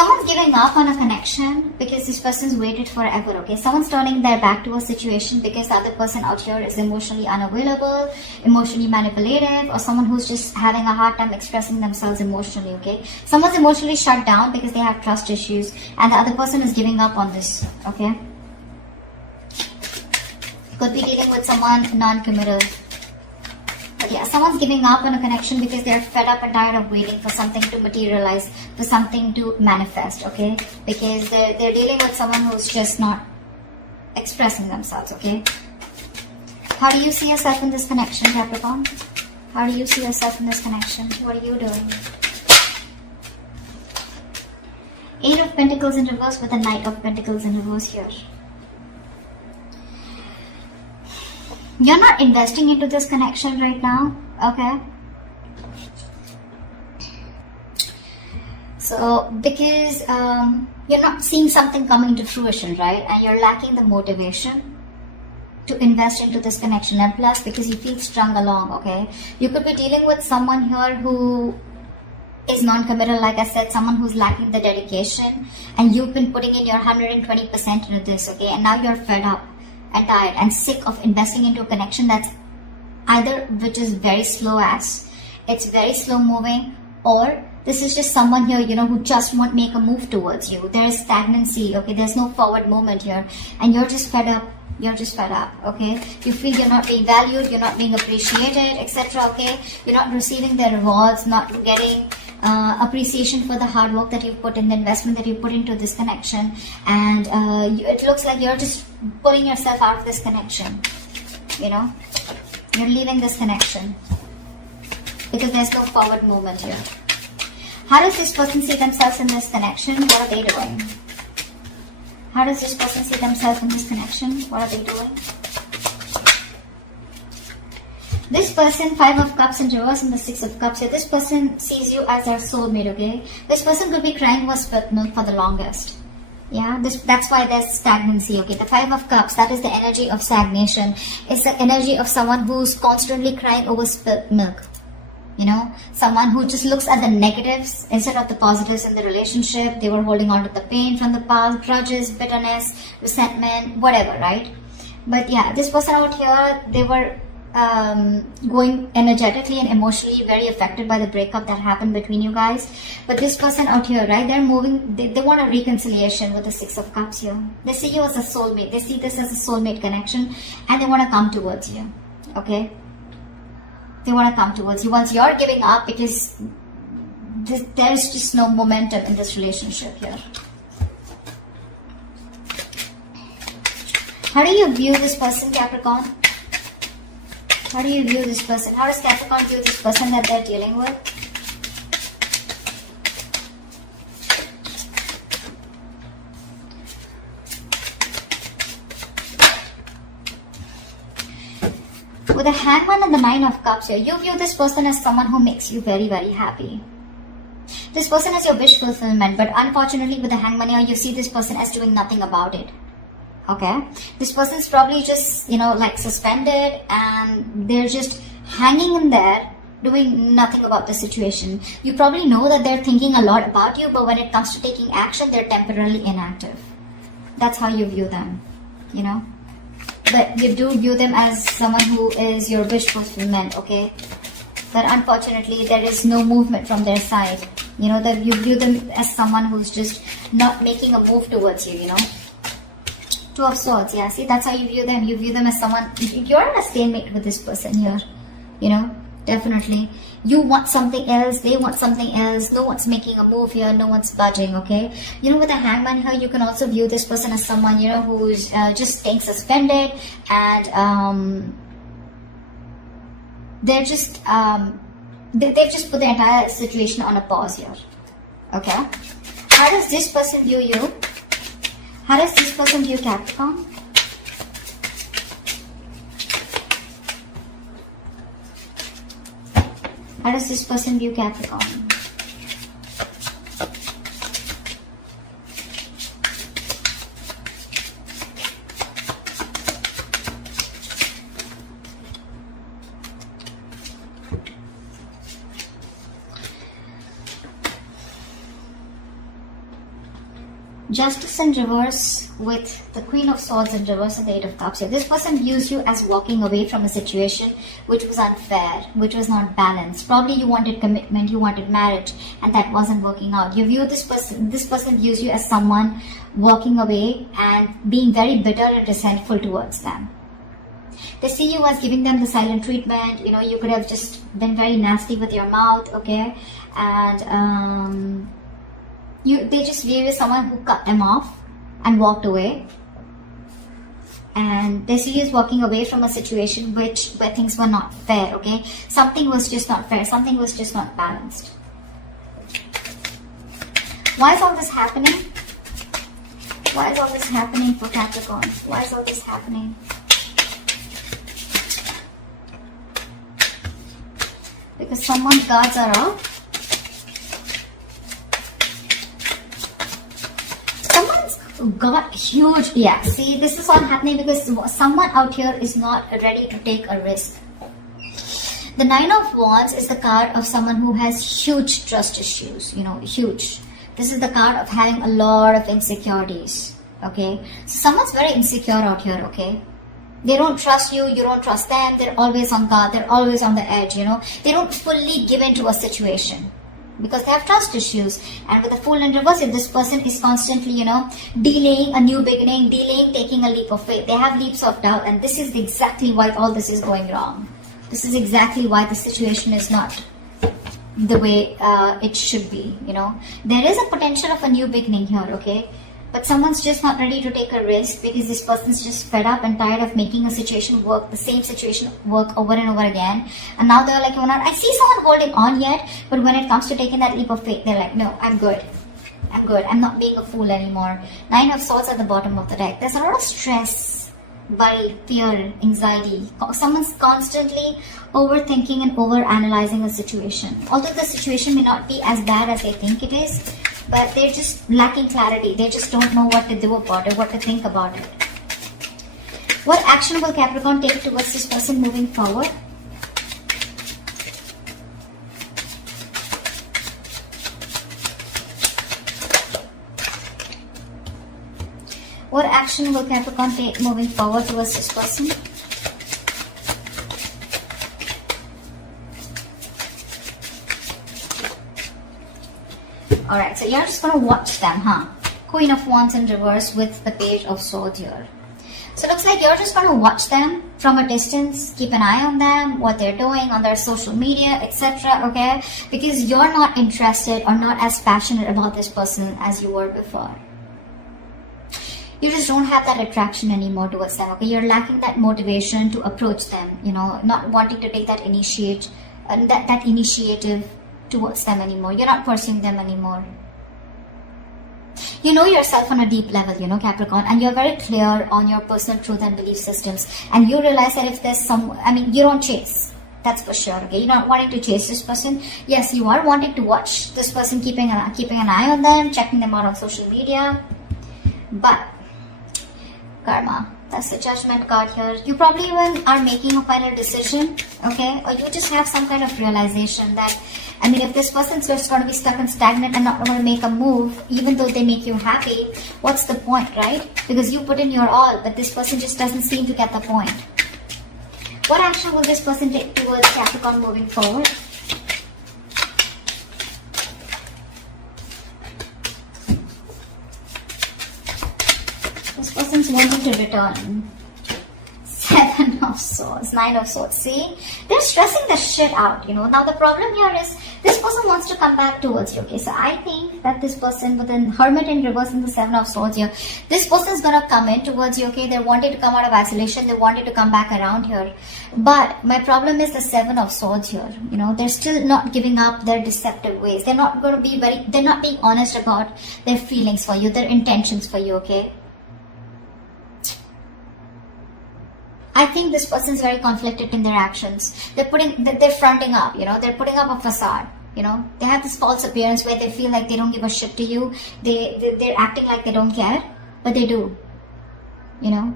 Someone's giving up on a connection because this person's waited forever, okay? Someone's turning their back to a situation because the other person out here is emotionally unavailable, emotionally manipulative, or someone who's just having a hard time expressing themselves emotionally, okay? Someone's emotionally shut down because they have trust issues, and the other person is giving up on this, okay? Could be dealing with someone non-committal. But yeah, someone's giving up on a connection because they're fed up and tired of waiting for something to materialize, for something to manifest, okay? Because they're dealing with someone who's just not expressing themselves, okay? How do you see yourself in this connection, Capricorn? How do you see yourself in this connection? What are you doing? Eight of Pentacles in reverse with a Knight of Pentacles in reverse here. You're not investing into this connection right now, okay? So, because you're not seeing something coming to fruition, right? And you're lacking the motivation to invest into this connection. And plus, because you feel strung along, okay? You could be dealing with someone here who is non-committal, like I said, someone who's lacking the dedication. And you've been putting in your 120% into this, okay? And now you're fed up and tired and sick of investing into a connection that's either which is very slow it's very slow moving, or this is just someone here, you know, who just won't make a move towards you. There is stagnancy, okay? There's no forward movement here, and you're just fed up. You're just fed up, okay? You feel you're not being valued, you're not being appreciated, etc., okay? You're not receiving the rewards, not getting appreciation for the hard work that you've put in, the investment that you put into this connection, and it looks like you're just pulling yourself out of this connection, you know? You're leaving this connection because there's no forward movement here. How does this person see themselves in this connection? What are they doing? How does this person see themselves in this connection? What are they doing? This person, 5 of Cups in reverse and the 6 of Cups here. This person sees you as their soulmate, okay? This person could be crying over spilt milk for the longest. Yeah, that's why there's stagnancy, okay? The 5 of Cups, that is the energy of stagnation. It's the energy of someone who's constantly crying over spilt milk. You know, someone who just looks at the negatives instead of the positives in the relationship. They were holding on to the pain from the past, grudges, bitterness, resentment, whatever, right? But yeah, this person out here, they were going energetically and emotionally very affected by the breakup that happened between you guys. But this person out here, right, they're moving, they want a reconciliation with the 6 of Cups here. They see you as a soulmate. They see this as a soulmate connection, and they want to come towards you, okay? They want to come towards you once you're giving up, because there's just no momentum in this relationship here. How do you view this person, Capricorn? How do you view this person? How does Capricorn view this person that they're dealing with? With the Hangman and the 9 of Cups here, you view this person as someone who makes you very, very happy. This person is your wish fulfillment, but unfortunately with the Hangman here, you see this person as doing nothing about it. Okay? This person's probably just, you know, like suspended, and they're just hanging in there, doing nothing about the situation. You probably know that they're thinking a lot about you, but when it comes to taking action, they're temporarily inactive. That's how you view them, you know? But you do view them as someone who is your wish fulfillment, okay? But unfortunately, there is no movement from their side. You know, that you view them as someone who's just not making a move towards you, you know? 2 of Swords, yeah, see, that's how you view them. You view them as someone, you're in a stalemate with this person here, you know? Definitely. You want something else, they want something else, no one's making a move here, no one's budging, okay? You know, with a Hangman here, you can also view this person as someone, you know, who's just staying suspended, and they're just, they've just put the entire situation on a pause here, okay? How does this person view you? How does this person view Capricorn? How does this person view Capricorn? Justice in reverse with the Queen of Swords in reverse and the Eight of Cups here. This person views you as walking away from a situation which was unfair, which was not balanced. Probably you wanted commitment, you wanted marriage, and that wasn't working out. You view this person views you as someone walking away and being very bitter and resentful towards them. They see you as giving them the silent treatment. You know, you could have just been very nasty with your mouth, okay? And they just view you as someone who cut them off and walked away. And they see you as walking away from a situation where things were not fair, okay? Something was just not fair. Something was just not balanced. Why is all this happening? Why is all this happening for Capricorn? Why is all this happening? Because someone's guards are up. Someone's got huge, yeah, see, this is all happening because someone out here is not ready to take a risk. The Nine of Wands is the card of someone who has huge trust issues, you know, huge. This is the card of having a lot of insecurities, okay? So someone's very insecure out here, okay? They don't trust you, you don't trust them, they're always on guard, they're always on the edge, you know. They don't fully give into a situation because they have trust issues. And with the Fool in reverse, if this person is constantly, you know, delaying a new beginning, delaying taking a leap of faith, they have leaps of doubt, and this is exactly why all this is going wrong. This is exactly why the situation is not the way it should be, you know. There is a potential of a new beginning here, okay? But someone's just not ready to take a risk because this person's just fed up and tired of making a situation work, the same situation work over and over again. And now they're like, I see someone holding on yet, but when it comes to taking that leap of faith, they're like, no, I'm good. I'm good. I'm not being a fool anymore. Nine of Swords at the bottom of the deck. There's a lot of stress, worry, fear, anxiety. Someone's constantly overthinking and overanalyzing a situation. Although the situation may not be as bad as they think it is, but they're just lacking clarity. They just don't know what to do about it, what to think about it. What action will Capricorn take towards this person moving forward? What action will Capricorn take moving forward towards this person? Alright, so you're just going to watch them, huh? Queen of Wands in reverse with the Page of Swords here. So it looks like you're just going to watch them from a distance, keep an eye on them, what they're doing on their social media, etc. Okay? Because you're not interested or not as passionate about this person as you were before. You just don't have that attraction anymore towards them, okay? You're lacking that motivation to approach them, you know, not wanting to take that initiative towards them anymore. You're not pursuing them anymore. You know yourself on a deep level, you know, Capricorn, and you're very clear on your personal truth and belief systems. And you realize that if there's you don't chase. That's for sure, okay? You're not wanting to chase this person. Yes, you are wanting to watch this person, keeping an eye on them, checking them out on social media. But karma, that's the Judgment card here. You probably even are making a final decision, okay? Or you just have some kind of realization that, if this person's just going to be stuck and stagnant and not going to make a move, even though they make you happy, what's the point, right? Because you put in your all, but this person just doesn't seem to get the point. What action will this person take towards Capricorn moving forward? This person's wanting to return. 7 of Swords, 9 of Swords. See? They're stressing the shit out, you know. Now the problem here is this person wants to come back towards you, okay? So I think that this person with an Hermit in reverse and the 7 of Swords here, this person is going to come in towards you, okay? They're wanting to come out of isolation. They wanted to come back around here. But my problem is the 7 of Swords here. You know, they're still not giving up their deceptive ways. They're not going to be they're not being honest about their feelings for you, their intentions for you, okay? I think this person is very conflicted in their actions. They're fronting up, you know, they're putting up a facade, you know. They have this false appearance where they feel like they don't give a shit to you. They're acting like they don't care, but they do, you know.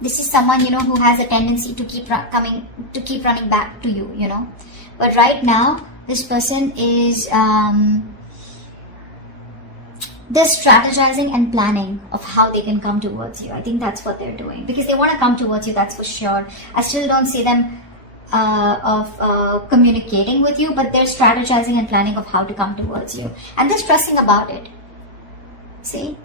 This is someone, you know, who has a tendency to keep running back to you, you know. But right now, this person is, they're strategizing and planning of how they can come towards you. I think that's what they're doing, because they want to come towards you, that's for sure. I still don't see them communicating with you, but they're strategizing and planning of how to come towards you, and they're stressing about it. See,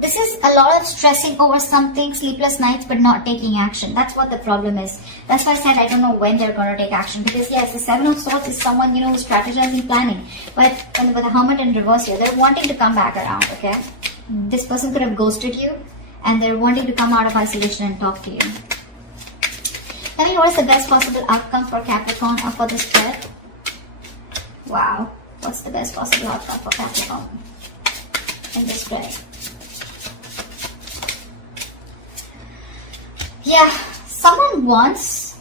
this is a lot of stressing over something, sleepless nights, but not taking action. That's what the problem is. That's why I said I don't know when they're going to take action, because yes, the Seven of Swords is someone, who's strategizing, planning, but with the Hermit in reverse here, they're wanting to come back around. Okay, this person could have ghosted you, and they're wanting to come out of isolation and talk to you. Tell me, what is the best possible outcome for Capricorn or for this spread? Wow, what's the best possible outcome for Capricorn in this spread? Yeah, someone wants...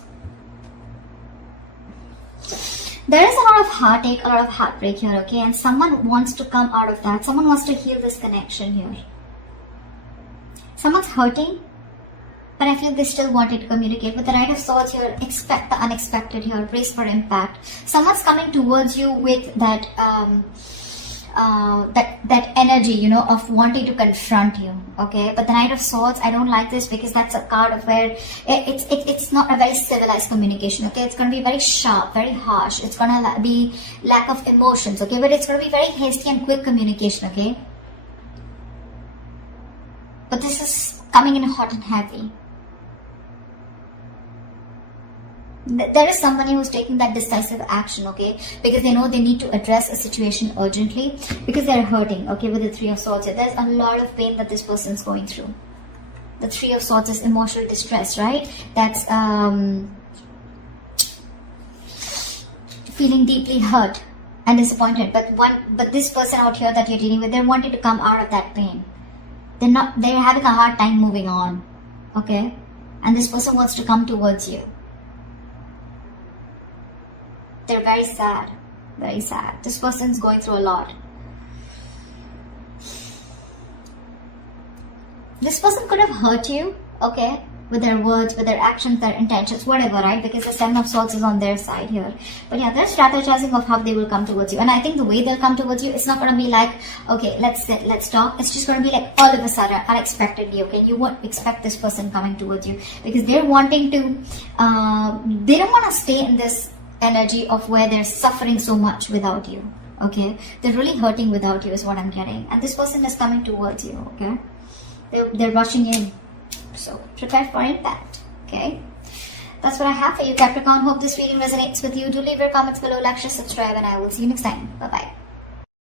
There is a lot of heartache, a lot of heartbreak here, okay? And someone wants to come out of that. Someone wants to heal this connection here. Someone's hurting, but I feel they still wanted to communicate. With the Knight of Swords here, expect the unexpected here, brace for impact. Someone's coming towards you with that that energy, of wanting to confront you, okay? But the Knight of Swords, I don't like this, because that's a card of where it's not a very civilized communication, okay? It's going to be very sharp, very harsh. It's going to be lack of emotions, okay? But it's going to be very hasty and quick communication, okay? But this is coming in hot and heavy. There is somebody who's taking that decisive action, okay? Because they know they need to address a situation urgently, because they're hurting, okay? With the Three of Swords, there's a lot of pain that this person's going through. The Three of Swords is emotional distress, right? That's feeling deeply hurt and disappointed. But this person out here that you're dealing with, they're wanting to come out of that pain. They're having a hard time moving on, okay? And this person wants to come towards you. They're very sad, very sad. This person's going through a lot. This person could have hurt you, okay, with their words, with their actions, their intentions, whatever, right? Because the Seven of Swords is on their side here. But yeah, they're strategizing of how they will come towards you. And I think the way they'll come towards you, it's not going to be like, okay, let's sit, let's talk. It's just going to be like all of a sudden, unexpectedly, okay? You won't expect this person coming towards you, because they're wanting to, they don't want to stay in this energy of where they're suffering so much without you, okay? They're really hurting without you is what I'm getting. And this person is coming towards you, okay? They're rushing in. So prepare for impact, okay? That's what I have for you, Capricorn. Hope this reading resonates with you. Do leave your comments below, like, share, subscribe, and I will see you next time. Bye-bye.